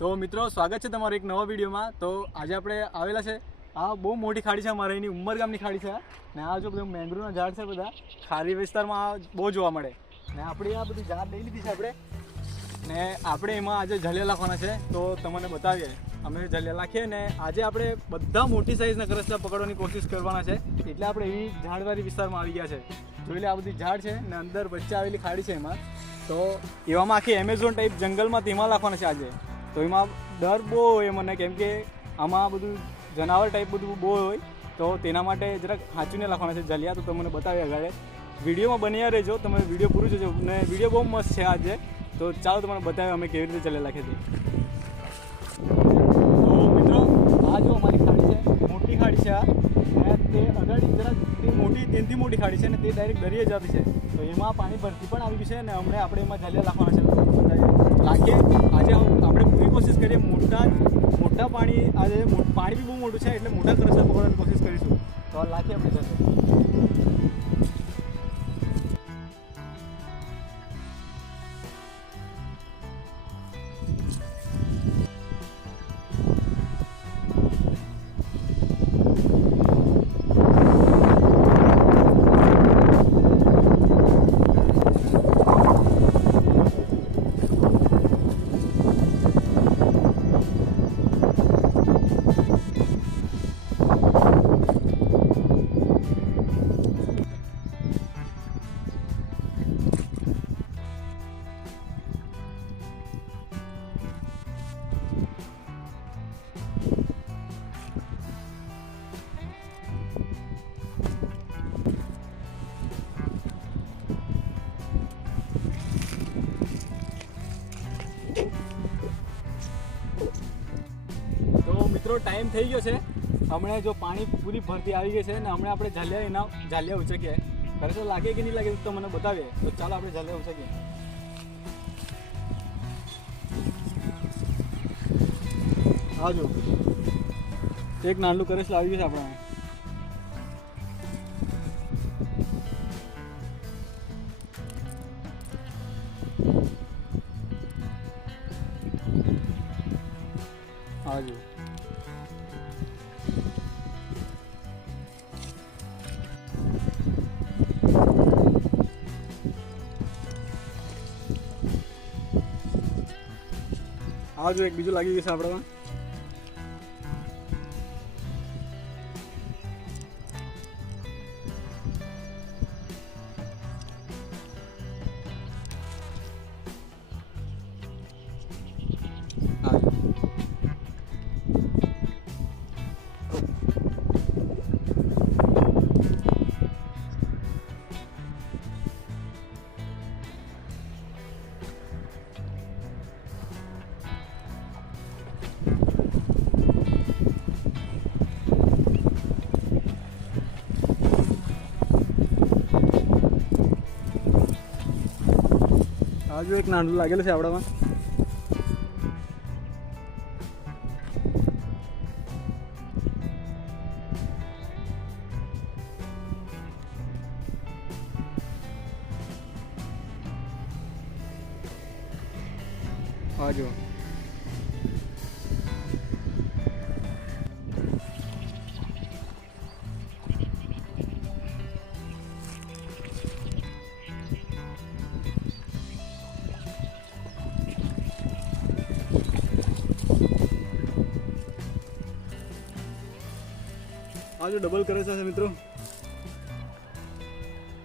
તો મિત્રો, સ્વાગત છે તમારું એક નવા વિડીયોમાં. તો આજે આપણે આવેલા છે, આ બહુ મોટી ખાડી છે અમારે, એની ઉમરગામની ખાડી છે ને આ જો બધું મેંગ્રુના ઝાડ છે બધા, ખારી વિસ્તારમાં બહુ જોવા મળે. ને આપણે આ બધી ઝાડ લઈ લીધી છે આપણે. ને આપણે એમાં આજે જલિયા લાખવાના છે. તો તમને બતાવીએ, અમે જલિયા લાખીએ ને આજે આપણે બધા મોટી સાઈઝના કરસલા પકડવાની કોશિશ કરવાના છે. એટલે આપણે એવી ઝાડવાળી વિસ્તારમાં આવી ગયા છે. જોઈ લે, આ બધી ઝાડ છે ને અંદર વચ્ચે આવેલી ખાડી છે એમાં. તો એવામાં આખી એમેઝોન ટાઈપ જંગલમાં તેમાં લાખવાના છે આજે. તો એમાં ડર બહુ હોય મને, કેમ કે આમાં બધું જનાવર ટાઈપ બધું બહુ હોય. તો તેના માટે જરાક સાચવીને લખવાના છે. જલિયા, તો તમને બતાવી આગળ વિડીયોમાં બન્યા રહેજો. તમે વીડિયો પૂરું જોજો. ને વીડિયો બહુ મસ્ત છે આજે. તો ચાલો તમને બતાવ્યો અમે કેવી રીતે જલિયા લાખીએ છીએ. તો મિત્રો, આ જો અમારી ખાડી છે. મોટી ખાડી છે આ. તે અગાડી જરાક મોટી તેનથી મોટી ખાડી છે ને તે ડાયરેક્ટ દરિયે જતી છે. તો એમાં પાણી ભરતી પણ આવી ગયું છે ને હમણાં આપણે એમાં જલિયા લખવાના છે. મોટા પાણી આજે પાણી બી બહુ મોટું છે, એટલે મોટા કરસા પકડવાની કોશિશ કરીશું. તો લાખી આપણે જલિયા મિત્રો ટાઈમ થઈ ગયો છે. હમણાં જો પાણી પૂરી ભરતી આવી ગઈ છે ને હમણાં આપણે ઝાલિયા એના ઝાલિયા ઉચકીએ ખરેખર લાગે કે નહીં લાગે તો મને બતાવીએ. તો ચાલો આપણે ઝાલિયા ઉચકીએ હા એક નાનું કરેશ લાવી છે આપણે આ જો એક બીજું લાગી ગયું છે આપણામાં. આ જો એક નાનું લાગેલું છે આપણામાં આ જો આ ડબલ કરે છે મિત્રો.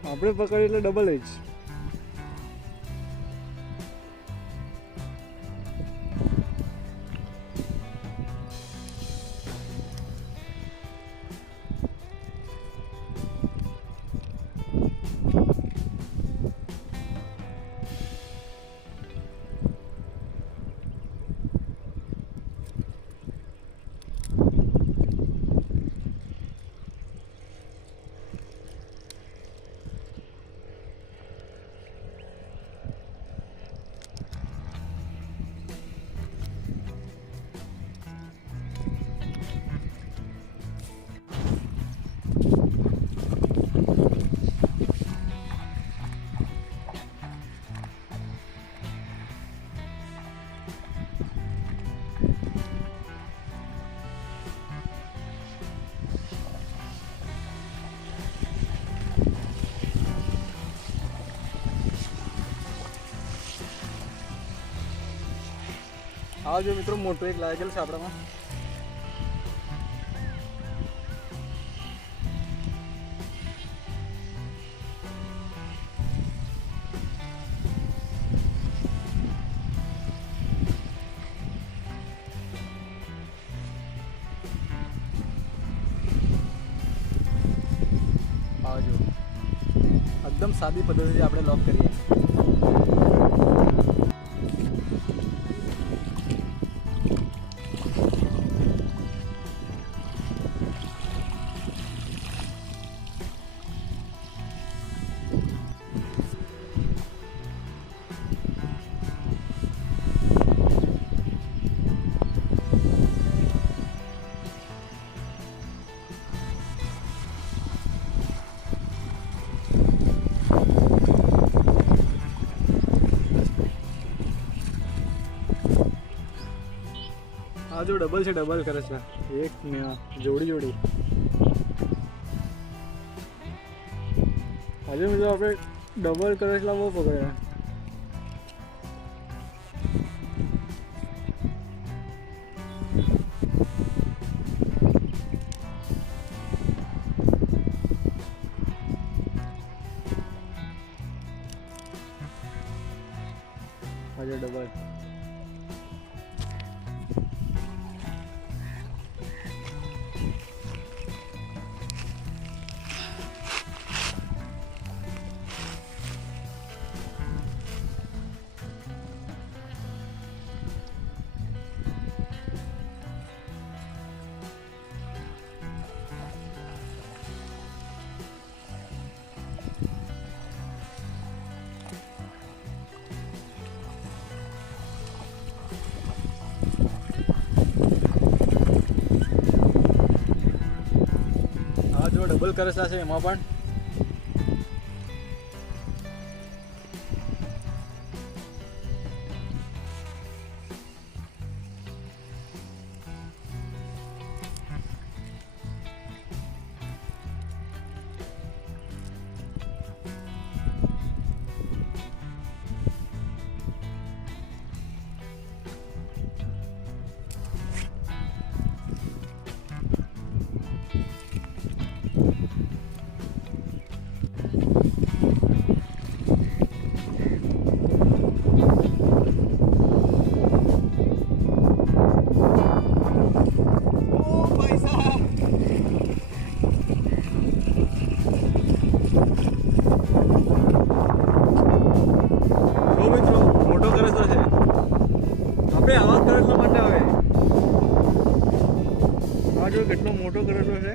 આપણે પકડીએ એટલે ડબલ જ. આ જો મિત્રો મોટો એક લાગેલ છે આપણામાં આ એકદમ સાદી પદ્ધતિથી આપણે લોક કરીએ. જો ડબલ છે ડબલ કરે છે. એક જોડી જોડી. આજે મિત્રો આપણે ડબલ કરેલા બહુ પકડ્યા. ડબલ કરસલા છે એમાં પણ.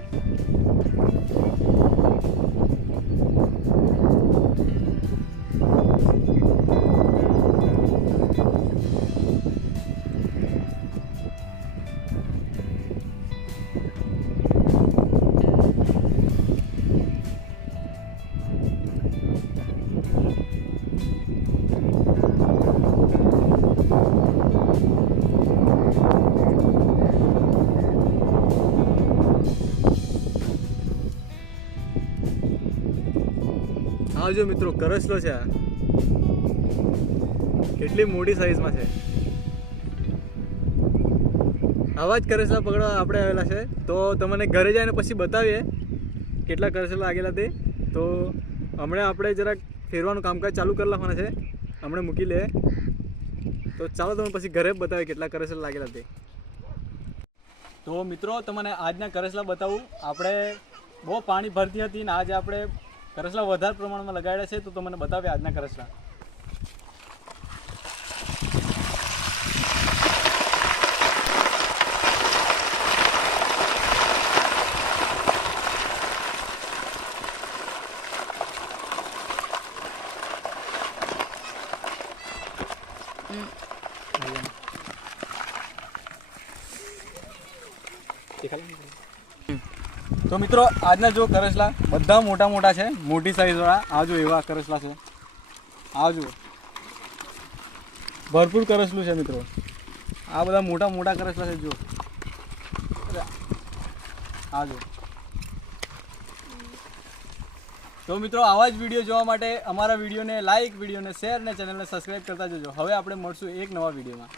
કરસલો આવજો મિત્રો, કરસલો છે આ. કેટલી મોટી સાઈઝમાં છે. આવા જ કરસલા પકડવા આપણે આવેલા છે. તો તમને ઘરે જઈને પછી બતાવીએ કેટલા કરસલા લાગેલા તે. તો હમણાં આપણે જરાક ફેરવાનું કામકાજ ચાલુ કરી નાખવાના છે. હમણાં મૂકી લે. તો ચાલો તમે પછી ઘરે બતાવીએ કેટલા કરસલા લાગેલા તે. તો મિત્રો, તમને આજના કરસલા બતાવું. આપણે બહુ પાણી ભરતી હતી ને આજે આપણે કરસલા વધારે પ્રમાણમાં લગાડ્યા છે તો તમને બતાવ્યા આજના કરસલા. તો મિત્રો આજના જો કરસલા બધા મોટા મોટા છે મોટી સાઈઝવાળા આ જો એવા કરસલા છે. આ જુઓ. ભરપૂર કરસલું છે મિત્રો. આ બધા મોટા મોટા કરસલા છે જો અરે, આ જો તો મિત્રો આવા જ વીડિયો જોવા માટે અમારા વિડીયોને લાઇક વિડીયોને શેર અને ચેનલને સબસ્ક્રાઈબ કરતા જજો. હવે આપણે મળશું એક નવા વિડીયોમાં.